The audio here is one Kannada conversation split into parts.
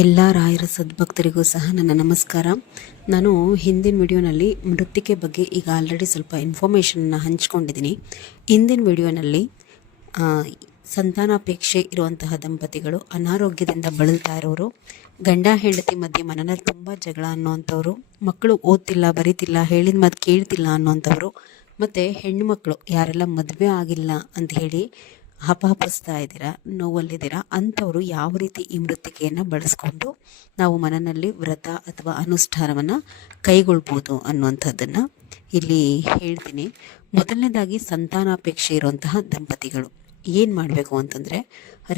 ಎಲ್ಲ ರಾಯರ ಸದ್ಭಕ್ತರಿಗೂ ಸಹ ನನ್ನ ನಮಸ್ಕಾರ. ನಾನು ಹಿಂದಿನ ವಿಡಿಯೋನಲ್ಲಿ ಮೃತ್ತಿಕೆ ಬಗ್ಗೆ ಈಗ ಆಲ್ರೆಡಿ ಸ್ವಲ್ಪ ಇನ್ಫಾರ್ಮೇಷನ್ನ ಹಂಚ್ಕೊಂಡಿದ್ದೀನಿ. ಹಿಂದಿನ ವಿಡಿಯೋನಲ್ಲಿ ಸಂತಾನಾಪೇಕ್ಷೆ ಇರುವಂತಹ ದಂಪತಿಗಳು, ಅನಾರೋಗ್ಯದಿಂದ ಬಳಲ್ತಾ ಇರೋರು, ಗಂಡ ಹೆಂಡತಿ ಮಧ್ಯೆ ಮನೆಯಲ್ಲಿ ತುಂಬ ಜಗಳ ಅನ್ನೋವಂಥವ್ರು, ಮಕ್ಕಳು ಓದ್ತಿಲ್ಲ ಬರೀತಿಲ್ಲ, ಹೇಳಿದ ಮಾತು ಕೇಳ್ತಿಲ್ಲ ಅನ್ನೋವಂಥವ್ರು, ಮತ್ತು ಹೆಣ್ಣುಮಕ್ಕಳು ಯಾರೆಲ್ಲ ಮದುವೆ ಆಗಿಲ್ಲ ಅಂತ ಹೇಳಿ ಹಪಹಪಿಸ್ತಾ ಇದ್ದೀರಾ, ನೋವಲ್ಲಿದ್ದೀರಾ, ಅಂಥವರು ಯಾವ ರೀತಿ ಈ ಮೃತ್ತಿಕೆಯನ್ನು ಬಳಸ್ಕೊಂಡು ನಾವು ಮನೆಯಲ್ಲಿ ವ್ರತ ಅಥವಾ ಅನುಷ್ಠಾನವನ್ನು ಕೈಗೊಳ್ಬೋದು ಅನ್ನುವಂಥದ್ದನ್ನು ಇಲ್ಲಿ ಹೇಳ್ತೀನಿ. ಮೊದಲನೇದಾಗಿ ಸಂತಾನಾಪೇಕ್ಷೆ ಇರುವಂತಹ ದಂಪತಿಗಳು ಏನು ಮಾಡಬೇಕು ಅಂತಂದರೆ,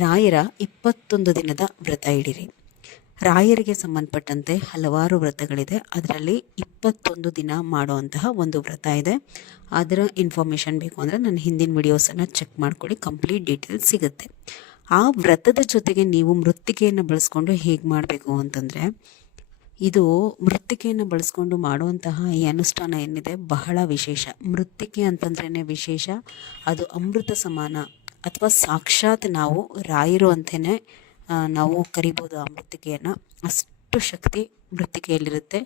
ರಾಯರ 21 ದಿನದ ವ್ರತ ಹಿಡೀರಿ. ರಾಯರಿಗೆ ಸಂಬಂಧಪಟ್ಟಂತೆ ಹಲವಾರು ವ್ರತಗಳಿದೆ. ಅದರಲ್ಲಿ 21 ದಿನ ಮಾಡುವಂತಹ ಒಂದು ವ್ರತ ಇದೆ. ಅದರ ಇನ್ಫಾರ್ಮೇಷನ್ ಬೇಕು ಅಂದರೆ ನನ್ನ ಹಿಂದಿನ ವಿಡಿಯೋಸನ್ನು ಚೆಕ್ ಮಾಡ್ಕೊಳ್ಳಿ, ಕಂಪ್ಲೀಟ್ ಡೀಟೇಲ್ಸ್ ಸಿಗುತ್ತೆ. ಆ ವ್ರತದ ಜೊತೆಗೆ ನೀವು ಮೃತ್ತಿಕೆಯನ್ನು ಬಳಸ್ಕೊಂಡು ಹೇಗೆ ಮಾಡಬೇಕು ಅಂತಂದರೆ, ಇದು ಮೃತ್ತಿಕೆಯನ್ನು ಬಳಸ್ಕೊಂಡು ಮಾಡುವಂತಹ ಈ ಅನುಷ್ಠಾನ ಏನಿದೆ ಬಹಳ ವಿಶೇಷ. ಮೃತ್ತಿಕೆ ಅಂತಂದ್ರೇ ವಿಶೇಷ, ಅದು ಅಮೃತ ಸಮಾನ ಅಥವಾ ಸಾಕ್ಷಾತ್ ನಾವು ರಾಯರು ಅಂತಲೇ ನಾವು ಕರಿಬೋದು ಆ ಮೃತ್ತಿಕೆಯನ್ನು. ಅಷ್ಟು ಶಕ್ತಿ ಮೃತ್ತಿಕೆಯಲ್ಲಿರುತ್ತೆ.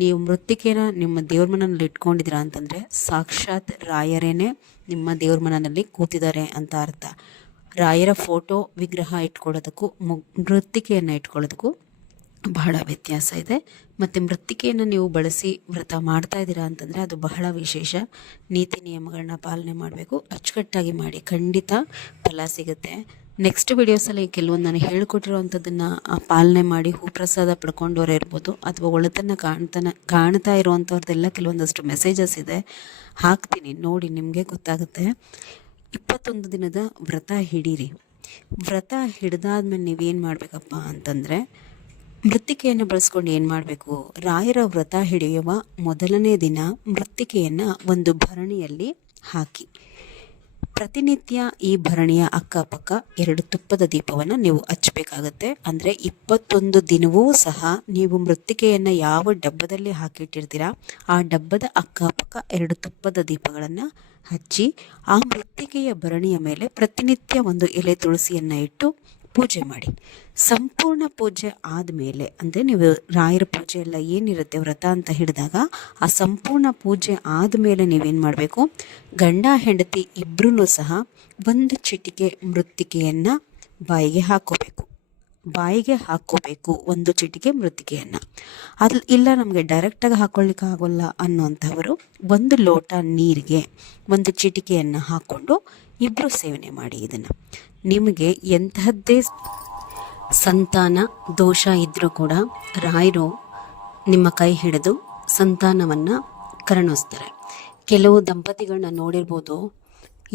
ನೀವು ಮೃತ್ತಿಕೆನ ನಿಮ್ಮ ದೇವ್ರ ಮನೆಯಲ್ಲಿ ಇಟ್ಕೊಂಡಿದ್ದೀರಾ ಅಂತಂದರೆ ಸಾಕ್ಷಾತ್ ರಾಯರೇನೆ ನಿಮ್ಮ ದೇವ್ರ ಮನೆಯಲ್ಲಿ ಕೂತಿದ್ದಾರೆ ಅಂತ ಅರ್ಥ. ರಾಯರ ಫೋಟೋ ವಿಗ್ರಹ ಇಟ್ಕೊಳ್ಳೋದಕ್ಕೂ ಮೃತ್ತಿಕೆಯನ್ನು ಇಟ್ಕೊಳ್ಳೋದಕ್ಕೂ ಬಹಳ ವ್ಯತ್ಯಾಸ ಇದೆ. ಮತ್ತು ಮೃತ್ತಿಕೆಯನ್ನು ನೀವು ಬಳಸಿ ವ್ರತ ಮಾಡ್ತಾ ಇದ್ದೀರಾ ಅಂತಂದರೆ ಅದು ಬಹಳ ವಿಶೇಷ. ನೀತಿ ನಿಯಮಗಳನ್ನ ಪಾಲನೆ ಮಾಡಬೇಕು, ಅಚ್ಚುಕಟ್ಟಾಗಿ ಮಾಡಿ, ಖಂಡಿತ ಫಲ ಸಿಗುತ್ತೆ. ನೆಕ್ಸ್ಟ್ ವಿಡಿಯೋಸಲ್ಲಿ ಕೆಲವೊಂದು ನಾನು ಹೇಳ್ಕೊಟ್ಟಿರೋವಂಥದ್ದನ್ನು ಪಾಲನೆ ಮಾಡಿ ಹೂಪ್ರಸಾದ ಪಡ್ಕೊಂಡವ್ರು ಇರ್ಬೋದು, ಅಥವಾ ಒಳ್ಳೆತನ ಕಾಣ್ತಾ ಇರುವಂಥವ್ರದ್ದೆಲ್ಲ ಕೆಲವೊಂದಷ್ಟು ಮೆಸೇಜಸ್ ಇದೆ, ಹಾಕ್ತೀನಿ ನೋಡಿ, ನಿಮಗೆ ಗೊತ್ತಾಗುತ್ತೆ. 21 ದಿನದ ವ್ರತ ಹಿಡೀರಿ. ವ್ರತ ಹಿಡಿದಾದ್ಮೇಲೆ ನೀವೇನು ಮಾಡಬೇಕಪ್ಪ ಅಂತಂದರೆ, ಮೃತ್ತಿಕೆಯನ್ನು ಬಳಸ್ಕೊಂಡು ಏನು ಮಾಡಬೇಕು, ರಾಯರ ವ್ರತ ಹಿಡಿಯುವ ಮೊದಲನೇ ದಿನ ಮೃತ್ತಿಕೆಯನ್ನು ಒಂದು ಭರಣಿಯಲ್ಲಿ ಹಾಕಿ ಪ್ರತಿನಿತ್ಯ ಈ ಭರಣಿಯ ಅಕ್ಕಪಕ್ಕ 2 ತುಪ್ಪದ ದೀಪವನ್ನು ನೀವು ಹಚ್ಚಬೇಕಾಗತ್ತೆ. ಅಂದರೆ 21 ದಿನವೂ ಸಹ ನೀವು ಮೃತ್ತಿಕೆಯನ್ನು ಯಾವ ಡಬ್ಬದಲ್ಲಿ ಹಾಕಿಟ್ಟಿರ್ತೀರಾ ಆ ಡಬ್ಬದ ಅಕ್ಕಪಕ್ಕ 2 ತುಪ್ಪದ ದೀಪಗಳನ್ನು ಹಚ್ಚಿ ಆ ಮೃತ್ತಿಕೆಯ ಭರಣಿಯ ಮೇಲೆ ಪ್ರತಿನಿತ್ಯ ಒಂದು ಎಲೆ ತುಳಸಿಯನ್ನು ಇಟ್ಟು ಪೂಜೆ ಮಾಡಿ. ಸಂಪೂರ್ಣ ಪೂಜೆ ಆದಮೇಲೆ, ಅಂದರೆ ನೀವು ರಾಯರ ಪೂಜೆ ಎಲ್ಲ ಏನಿರುತ್ತೆ ವ್ರತ ಅಂತ ಹಿಡಿದಾಗ ಆ ಸಂಪೂರ್ಣ ಪೂಜೆ ಆದಮೇಲೆ ನೀವೇನು ಮಾಡಬೇಕು, ಗಂಡ ಹೆಂಡತಿ ಇಬ್ಬರೂ ಸಹ ಒಂದು ಚಿಟಿಕೆ ಮೃತ್ತಿಕೆಯನ್ನು ಬಾಯಿಗೆ ಹಾಕ್ಕೋಬೇಕು. ಒಂದು ಚಿಟಿಕೆ ಮೃತ್ತಿಕೆಯನ್ನು. ಅದು ಇಲ್ಲ ನಮಗೆ ಡೈರೆಕ್ಟಾಗಿ ಹಾಕ್ಕೊಳ್ಳಿಕ್ಕೆ ಆಗೋಲ್ಲ ಅನ್ನೋಂಥವರು 1 ಲೋಟ ನೀರಿಗೆ 1 ಚಿಟಿಕೆಯನ್ನು ಹಾಕ್ಕೊಂಡು ಇಬ್ಬರು ಸೇವನೆ ಮಾಡಿ. ಇದನ್ನು ನಿಮಗೆ ಎಂತಹದ್ದೇ ಸಂತಾನ ದೋಷ ಇದ್ದರೂ ಕೂಡ ರಾಯರು ನಿಮ್ಮ ಕೈ ಹಿಡಿದು ಸಂತಾನವನ್ನು ಕರುಣಿಸ್ತಾರೆ. ಕೆಲವು ದಂಪತಿಗಳನ್ನ ನೋಡಿರ್ಬೋದು,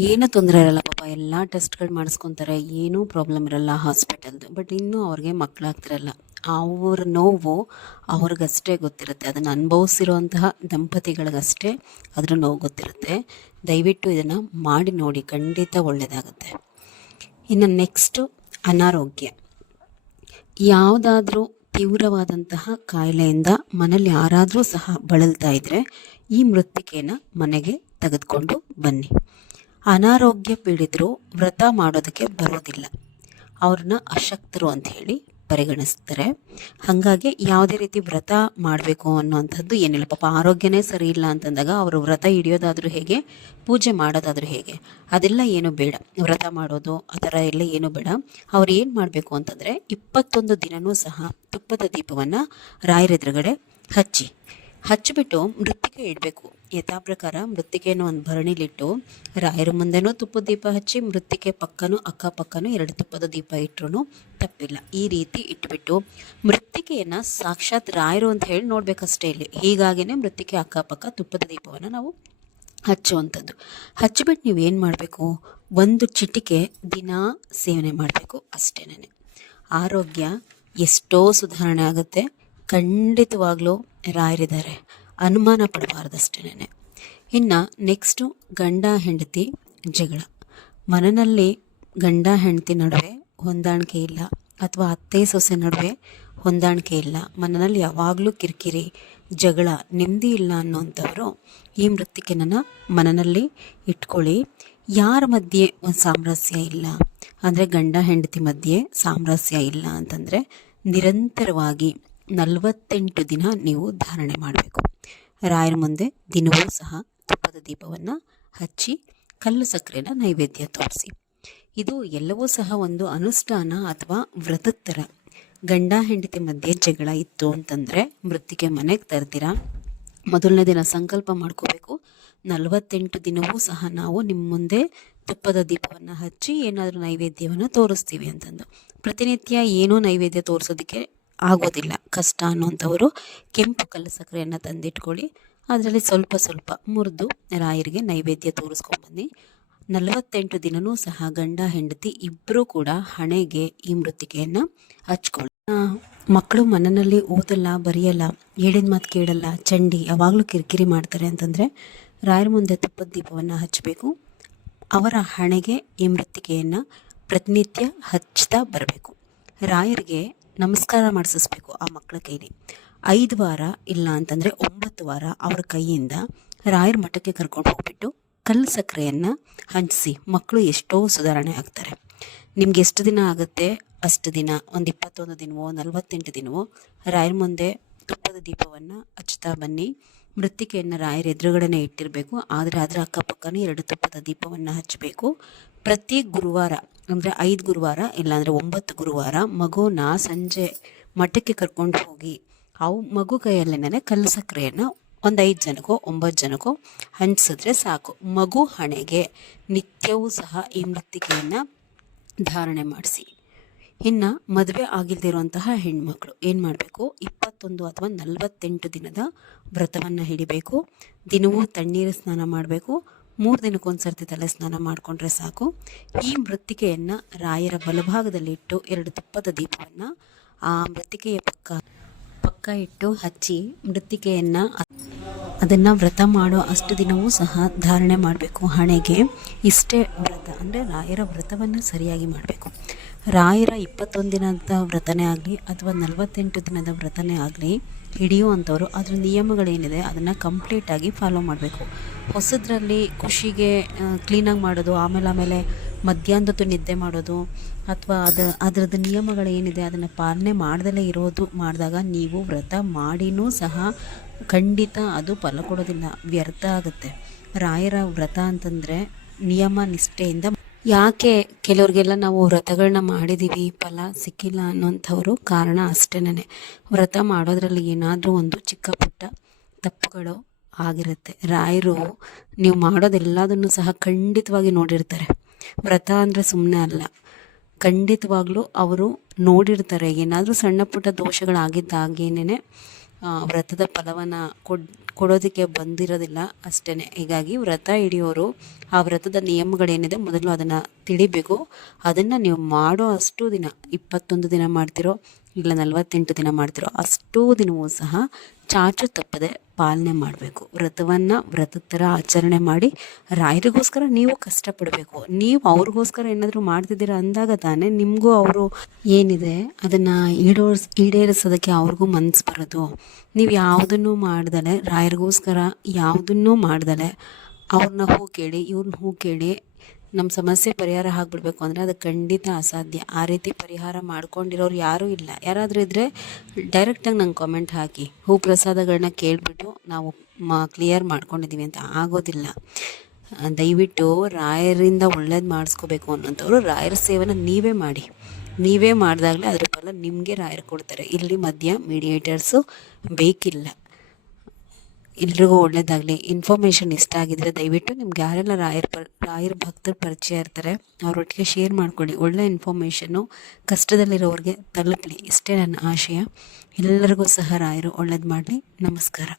ಏನೂ ತೊಂದರೆ ಇರಲ್ಲ ಪಾಪ, ಎಲ್ಲ ಟೆಸ್ಟ್ಗಳು ಮಾಡಿಸ್ಕೊತಾರೆ, ಏನೂ ಪ್ರಾಬ್ಲಮ್ ಇರಲ್ಲ ಹಾಸ್ಪಿಟಲ್ದು, ಬಟ್ ಇನ್ನೂ ಅವ್ರಿಗೆ ಮಕ್ಕಳಾಗ್ತಿರಲ್ಲ. ಅವ್ರ ನೋವು ಅವ್ರಿಗಷ್ಟೇ ಗೊತ್ತಿರುತ್ತೆ. ಅದನ್ನು ಅನುಭವಿಸಿರುವಂತಹ ದಂಪತಿಗಳಿಗಷ್ಟೇ ಅದ್ರ ನೋವು ಗೊತ್ತಿರುತ್ತೆ. ದಯವಿಟ್ಟು ಇದನ್ನು ಮಾಡಿ ನೋಡಿ, ಖಂಡಿತ ಒಳ್ಳೆಯದಾಗುತ್ತೆ. ಇನ್ನು ನೆಕ್ಸ್ಟು ಅನಾರೋಗ್ಯ. ಯಾವುದಾದ್ರೂ ತೀವ್ರವಾದಂತಹ ಕಾಯಿಲೆಯಿಂದ ಮನೇಲಿ ಯಾರಾದರೂ ಸಹ ಬಳಲ್ತಾ ಇದ್ದರೆ ಈ ಮೃತ್ತಿಕೆಯನ್ನು ಮನೆಗೆ ತೆಗೆದುಕೊಂಡು ಬನ್ನಿ. ಅನಾರೋಗ್ಯ ಪೀಡಿತರು ವ್ರತ ಮಾಡೋದಕ್ಕೆ ಬರೋದಿಲ್ಲ, ಅವ್ರನ್ನ ಅಶಕ್ತರು ಅಂತ ಹೇಳಿ ಪರಿಗಣಿಸ್ತಾರೆ. ಹಾಗಾಗಿ ಯಾವುದೇ ರೀತಿ ವ್ರತ ಮಾಡಬೇಕು ಅನ್ನೋವಂಥದ್ದು ಏನಿಲ್ಲ. ಪಾಪ ಆರೋಗ್ಯನೇ ಸರಿ ಇಲ್ಲ ಅಂತಂದಾಗ ಅವರು ವ್ರತ ಹಿಡಿಯೋದಾದರೂ ಹೇಗೆ, ಪೂಜೆ ಮಾಡೋದಾದರೂ ಹೇಗೆ, ಅದೆಲ್ಲ ಏನು ಬೇಡ. ವ್ರತ ಮಾಡೋದು ಆ ಥರ ಎಲ್ಲ ಏನು ಬೇಡ. ಅವ್ರು ಏನು ಮಾಡಬೇಕು ಅಂತಂದರೆ 21 ದಿನವೂ ಸಹ ತುಪ್ಪದ ದೀಪವನ್ನು ರಾಯರ ಎದುರುಗಡೆ ಹಚ್ಚಿಬಿಟ್ಟು ಮೃತ್ತಿಕೆ ಇಡಬೇಕು. ಯಥಾ ಪ್ರಕಾರ ಮೃತ್ತಿಕೆಯನ್ನು ಒಂದು ಭರಣಿಲಿಟ್ಟು ರಾಯರ ಮುಂದೆನೂ ತುಪ್ಪದ ದೀಪ ಹಚ್ಚಿ, ಮೃತ್ತಿಕೆ ಪಕ್ಕನೂ ಅಕ್ಕಪಕ್ಕನೂ 2 ತುಪ್ಪದ ದೀಪ ಇಟ್ಟರೂ ತಪ್ಪಿಲ್ಲ. ಈ ರೀತಿ ಇಟ್ಬಿಟ್ಟು ಮೃತ್ತಿಕೆಯನ್ನು ಸಾಕ್ಷಾತ್ ರಾಯರು ಅಂತ ಹೇಳಿ ನೋಡಬೇಕಷ್ಟೇ. ಇಲ್ಲಿ ಹೀಗಾಗಿಯೇ ಮೃತ್ತಿಕೆ ಅಕ್ಕಪಕ್ಕ ತುಪ್ಪದ ದೀಪವನ್ನು ನಾವು ಹಚ್ಚುವಂಥದ್ದು. ಹಚ್ಚಿಬಿಟ್ಟು ನೀವೇನು ಮಾಡಬೇಕು, 1 ಚಿಟಿಕೆ ದಿನ ಸೇವನೆ ಮಾಡಬೇಕು ಅಷ್ಟೇನೆ. ಆರೋಗ್ಯ ಎಷ್ಟೋ ಸುಧಾರಣೆ ಆಗುತ್ತೆ. ಖಂಡಿತವಾಗ್ಲೂ ರಾಯರಿದ್ದಾರೆ, ಅನುಮಾನ ಪಡಬಾರ್ದಷ್ಟೇನೆ. ಇನ್ನು ನೆಕ್ಸ್ಟು ಗಂಡ ಹೆಂಡತಿ ಜಗಳ. ಮನೆಯಲ್ಲಿ ಗಂಡ ಹೆಂಡತಿ ನಡುವೆ ಹೊಂದಾಣಿಕೆ ಇಲ್ಲ, ಅಥವಾ ಅತ್ತೆ ಸೊಸೆ ನಡುವೆ ಹೊಂದಾಣಿಕೆ ಇಲ್ಲ, ಮನೆಯಲ್ಲಿ ಯಾವಾಗಲೂ ಕಿರಿಕಿರಿ, ಜಗಳ, ನೆಮ್ಮದಿ ಇಲ್ಲ ಅನ್ನೋಂಥವ್ರು ಈ ಮೃತ್ತಿಕೆಯನ್ನು ಮನೆಯಲ್ಲಿ ಇಟ್ಕೊಳ್ಳಿ. ಯಾರ ಮಧ್ಯೆ ಒಂದು ಸಾಮರಸ್ಯ ಇಲ್ಲ ಅಂದರೆ, ಗಂಡ ಹೆಂಡತಿ ಮಧ್ಯೆ ಸಾಮರಸ್ಯ ಇಲ್ಲ ಅಂತಂದರೆ ನಿರಂತರವಾಗಿ 48 ದಿನ ನೀವು ಧಾರಣೆ ಮಾಡಬೇಕು. ರಾಯರ ಮುಂದೆ ದಿನವೂ ಸಹ ತುಪ್ಪದ ದೀಪವನ್ನು ಹಚ್ಚಿ ಕಲ್ಲು ಸಕ್ಕರೆನ ನೈವೇದ್ಯ ತೋರಿಸಿ. ಇದು ಎಲ್ಲವೂ ಸಹ ಒಂದು ಅನುಷ್ಠಾನ ಅಥವಾ ವ್ರತದ ಥರ. ಗಂಡ ಹೆಂಡತಿ ಮಧ್ಯೆ ಜಗಳ ಇತ್ತು ಅಂತಂದರೆ ಮೃತ್ತಿಗೆ ಮನೆಗೆ ತರ್ತೀರಾ. ಮೊದಲನೇ ದಿನ ಸಂಕಲ್ಪ ಮಾಡ್ಕೋಬೇಕು, 48 ದಿನವೂ ಸಹ ನಾವು ನಿಮ್ಮ ಮುಂದೆ ತುಪ್ಪದ ದೀಪವನ್ನು ಹಚ್ಚಿ ಏನಾದರೂ ನೈವೇದ್ಯವನ್ನು ತೋರಿಸ್ತೀವಿ ಅಂತಂದು. ಪ್ರತಿನಿತ್ಯ ಏನೂ ನೈವೇದ್ಯ ತೋರಿಸೋದಕ್ಕೆ ಆಗೋದಿಲ್ಲ, ಕಷ್ಟ ಅನ್ನೋಂಥವರು ಕೆಂಪು ಕಲ್ಲು ಸಕ್ಕರೆಯನ್ನು ತಂದಿಟ್ಕೊಳ್ಳಿ. ಅದರಲ್ಲಿ ಸ್ವಲ್ಪ ಸ್ವಲ್ಪ ಮುರಿದು ರಾಯರಿಗೆ ನೈವೇದ್ಯ ತೋರಿಸ್ಕೊಂಬನ್ನಿ. 48 ದಿನವೂ ಸಹ ಗಂಡ ಹೆಂಡತಿ ಇಬ್ಬರೂ ಕೂಡ ಹಣೆಗೆ ಈ ಮೃತ್ತಿಕೆಯನ್ನು ಹಚ್ಕೊಳ್ಳಿ. ಮಕ್ಕಳು ಮನೆಯಲ್ಲಿ ಓದಲ್ಲ, ಬರೆಯಲ್ಲ, ಹೇಳಿದ ಮಾತು ಕೇಳಲ್ಲ, ಚಂಡಿ, ಯಾವಾಗಲೂ ಕಿರಿಕಿರಿ ಮಾಡ್ತಾರೆ ಅಂತಂದರೆ ರಾಯರ ಮುಂದೆ ತುಪ್ಪದ ದೀಪವನ್ನು ಹಚ್ಚಬೇಕು. ಅವರ ಹಣೆಗೆ ಈ ಮೃತ್ತಿಕೆಯನ್ನು ಪ್ರತಿನಿತ್ಯ ಹಚ್ತಾ ಬರಬೇಕು. ರಾಯರಿಗೆ ನಮಸ್ಕಾರ ಮಾಡಿಸಿಸ್ಬೇಕು ಆ ಮಕ್ಕಳ ಕೈಲಿ. 5 ವಾರ ಇಲ್ಲ ಅಂತಂದರೆ 9 ವಾರ ಅವ್ರ ಕೈಯಿಂದ ರಾಯರ ಮಠಕ್ಕೆ ಕರ್ಕೊಂಡು ಹೋಗ್ಬಿಟ್ಟು ಕಲ್ಲು ಸಕ್ಕರೆಯನ್ನು ಹಂಚಿಸಿ. ಮಕ್ಕಳು ಎಷ್ಟೋ ಸುಧಾರಣೆ ಆಗ್ತಾರೆ. ನಿಮ್ಗೆ ಎಷ್ಟು ದಿನ ಆಗುತ್ತೆ ಅಷ್ಟು ದಿನ, ಒಂದು 21 ದಿನವೋ 48 ದಿನವೋ ರಾಯರ ಮುಂದೆ ತುಪ್ಪದ ದೀಪವನ್ನು ಹಚ್ತಾ ಬನ್ನಿ. ಮೃತ್ತಿಕೆಯನ್ನು ರಾಯರ ಎದುರುಗಡೆನೇ ಇಟ್ಟಿರಬೇಕು, ಆದರೆ ಅದರ ಅಕ್ಕಪಕ್ಕನೇ 2 ತುಪ್ಪದ ದೀಪವನ್ನು ಹಚ್ಚಬೇಕು. ಪ್ರತಿ ಗುರುವಾರ ಅಂದರೆ 5 ಗುರುವಾರ ಇಲ್ಲಾಂದರೆ 9 ಗುರುವಾರ ಮಗುನ ಸಂಜೆ ಮಠಕ್ಕೆ ಕರ್ಕೊಂಡು ಹೋಗಿ ಮಗು ಕೈಯಲ್ಲೇನೆ ಕಲ್ಲು ಸಕ್ಕರೆಯನ್ನು ಒಂದು 5 ಜನಕ್ಕೋ 9 ಜನಕ್ಕೋ ಹಂಚಿಸಿದ್ರೆ ಸಾಕು. ಮಗು ಹಣೆಗೆ ನಿತ್ಯವೂ ಸಹ ಈ ಮೃತ್ತಿಕೆಯನ್ನು ಧಾರಣೆ ಮಾಡಿಸಿ. ಇನ್ನು ಮದುವೆ ಆಗಿಲ್ದಿರುವಂತಹ ಹೆಣ್ಮಕ್ಳು ಏನು ಮಾಡಬೇಕು, 21 ಅಥವಾ 48 ದಿನದ ವ್ರತವನ್ನು ಹಿಡಿಬೇಕು. ದಿನವೂ ತಣ್ಣೀರು ಸ್ನಾನ ಮಾಡಬೇಕು. 3 ದಿನಕ್ಕೊಂದು ಸರ್ತಿ ತಲೆ ಸ್ನಾನ ಮಾಡಿಕೊಂಡ್ರೆ ಸಾಕು. ಈ ಮೃತ್ತಿಕೆಯನ್ನು ರಾಯರ ಬಲಭಾಗದಲ್ಲಿಟ್ಟು 2 ತುಪ್ಪದ ದೀಪವನ್ನು ಆ ಮೃತ್ತಿಕೆಯ ಪಕ್ಕ ಇಟ್ಟು ಹಚ್ಚಿ ಮೃತ್ತಿಕೆಯನ್ನು ಅದನ್ನು ವ್ರತ ಮಾಡೋ ಅಷ್ಟು ದಿನವೂ ಸಹ ಧಾರಣೆ ಮಾಡಬೇಕು ಹಣೆಗೆ. ಇಷ್ಟೇ ವ್ರತ ಅಂದರೆ ರಾಯರ ವ್ರತವನ್ನು ಸರಿಯಾಗಿ ಮಾಡಬೇಕು. ರಾಯರ 21 ದಿನದ ವ್ರತನೇ ಆಗಲಿ ಅಥವಾ 48 ದಿನದ ವ್ರತನೇ ಆಗಲಿ ಹಿಡಿಯುವಂಥವ್ರು ಅದರ ನಿಯಮಗಳೇನಿದೆ ಅದನ್ನು ಕಂಪ್ಲೀಟಾಗಿ ಫಾಲೋ ಮಾಡಬೇಕು. ಹೊಸದ್ರಲ್ಲಿ ಖುಷಿಗೆ ಕ್ಲೀನಾಗಿ ಮಾಡೋದು, ಆಮೇಲೆ ಮಧ್ಯಾಹ್ನದೊತ್ತು ನಿದ್ದೆ ಮಾಡೋದು ಅಥವಾ ಅದರದ್ದು ನಿಯಮಗಳೇನಿದೆ ಅದನ್ನು ಪಾಲನೆ ಮಾಡ್ದಲೇ ಇರೋದು ಮಾಡಿದಾಗ ನೀವು ವ್ರತ ಮಾಡಿನೂ ಸಹ ಖಂಡಿತ ಅದು ಫಲ ಕೊಡೋದಿಲ್ಲ, ವ್ಯರ್ಥ ಆಗುತ್ತೆ. ರಾಯರ ವ್ರತ ಅಂತಂದರೆ ನಿಯಮ ನಿಷ್ಠೆಯಿಂದ. ಯಾಕೆ ಕೆಲವ್ರಿಗೆಲ್ಲ ನಾವು ವ್ರತಗಳನ್ನ ಮಾಡಿದ್ದೀವಿ ಫಲ ಸಿಕ್ಕಿಲ್ಲ ಅನ್ನೋಂಥವ್ರು ಕಾರಣ ಅಷ್ಟೇನೆ. ವ್ರತ ಮಾಡೋದ್ರಲ್ಲಿ ಏನಾದರೂ ಒಂದು ಚಿಕ್ಕ ಪುಟ್ಟ ತಪ್ಪುಗಳು ಆಗಿರುತ್ತೆ. ರಾಯರು ನೀವು ಮಾಡೋದೆಲ್ಲದನ್ನು ಸಹ ಖಂಡಿತವಾಗಿ ನೋಡಿರ್ತಾರೆ. ವ್ರತ ಅಂದರೆ ಸುಮ್ಮನೆ ಅಲ್ಲ, ಖಂಡಿತವಾಗ್ಲೂ ಅವರು ನೋಡಿರ್ತಾರೆ. ಏನಾದರೂ ಸಣ್ಣ ಪುಟ್ಟ ದೋಷಗಳಾಗಿದ್ದಾಗೇನೆ ವ್ರತದ ಫಲವನ್ನು ಕೊಡೋದಕ್ಕೆ ಬಂದಿರೋದಿಲ್ಲ ಅಷ್ಟೇ. ಹೀಗಾಗಿ ವ್ರತ ಹಿಡಿಯೋರು ಆ ವ್ರತದ ನಿಯಮಗಳೇನಿದೆ ಮೊದಲು ಅದನ್ನು ತಿಳಿಬೇಕು. ಅದನ್ನು ನೀವು ಮಾಡೋ ಅಷ್ಟು ದಿನ, 21 ದಿನ ಮಾಡ್ತಿರೋ ಇಲ್ಲ 48 ದಿನ ಮಾಡ್ತಿರೋ ಅಷ್ಟೂ ದಿನವೂ ಸಹ ಚಾಚು ತಪ್ಪದೆ ಪಾಲನೆ ಮಾಡಬೇಕು. ವ್ರತವನ್ನು ವ್ರತದ ಥರ ಆಚರಣೆ ಮಾಡಿ ರಾಯರಿಗೋಸ್ಕರ ನೀವು ಕಷ್ಟಪಡಬೇಕು. ನೀವು ಅವ್ರಿಗೋಸ್ಕರ ಏನಾದರೂ ಮಾಡ್ತಿದ್ದೀರಾ ಅಂದಾಗ ತಾನೇ ನಿಮಗೂ ಅವರು ಏನಿದೆ ಅದನ್ನು ಈಡೇರಿಸೋದಕ್ಕೆ ಅವ್ರಿಗೂ ಮನಸ್ಸು ಬರೋದು. ನೀವು ಯಾವುದನ್ನು ಮಾಡ್ದಲೆ, ರಾಯರಿಗೋಸ್ಕರ ಯಾವುದನ್ನೂ ಮಾಡ್ದಲೆ ಅವ್ರನ್ನ ಹೂ ಕೇಳಿ ಇವ್ರನ್ನ ಹೂ ಕೇಳಿ ನಮ್ಮ ಸಮಸ್ಯೆ ಪರಿಹಾರ ಆಗಿಬಿಡ್ಬೇಕು ಅಂದರೆ ಅದು ಖಂಡಿತ ಅಸಾಧ್ಯ. ಆ ರೀತಿ ಪರಿಹಾರ ಮಾಡ್ಕೊಂಡಿರೋರು ಯಾರೂ ಇಲ್ಲ. ಯಾರಾದರೂ ಇದ್ದರೆ ಡೈರೆಕ್ಟಾಗಿ ನಂಗೆ ಕಾಮೆಂಟ್ ಹಾಕಿ. ಹೂ ಪ್ರಸಾದಗಳನ್ನ ಕೇಳಿಬಿಟ್ಟು ನಾವು ಕ್ಲಿಯರ್ ಮಾಡ್ಕೊಂಡಿದ್ದೀವಿ ಅಂತ ಆಗೋದಿಲ್ಲ. ದಯವಿಟ್ಟು ರಾಯರಿಂದ ಒಳ್ಳೇದು ಮಾಡಿಸ್ಕೋಬೇಕು ಅನ್ನೋಂಥವ್ರು ರಾಯರ ಸೇವೆನ ನೀವೇ ಮಾಡಿ. ನೀವೇ ಮಾಡಿದಾಗಲೇ ಅದ್ರ ಫಲ ನಿಮಗೆ ರಾಯರು ಕೊಡ್ತಾರೆ. ಇಲ್ಲಿ ಮಧ್ಯ ಮೀಡಿಯೇಟರ್ಸು ಬೇಕಿಲ್ಲ. ಎಲ್ರಿಗೂ ಒಳ್ಳೇದಾಗಲಿ. ಇನ್ಫಾರ್ಮೇಷನ್ ಇಷ್ಟ ಆಗಿದ್ರೆ ದಯವಿಟ್ಟು ನಿಮ್ಗೆ ಯಾರೆಲ್ಲ ರಾಯರ ಭಕ್ತರ ಪರಿಚಯ ಇರ್ತಾರೆ ಅವರೊಟ್ಟಿಗೆ ಶೇರ್ ಮಾಡ್ಕೊಳ್ಳಿ. ಒಳ್ಳೆ ಇನ್ಫಾರ್ಮೇಷನ್ನು ಕಷ್ಟದಲ್ಲಿರೋರಿಗೆ ತಲುಪಲಿ, ಇಷ್ಟೇ ನನ್ನ ಆಶಯ. ಎಲ್ಲರಿಗೂ ಸಹ ರಾಯರು ಒಳ್ಳೇದು ಮಾಡಲಿ. ನಮಸ್ಕಾರ.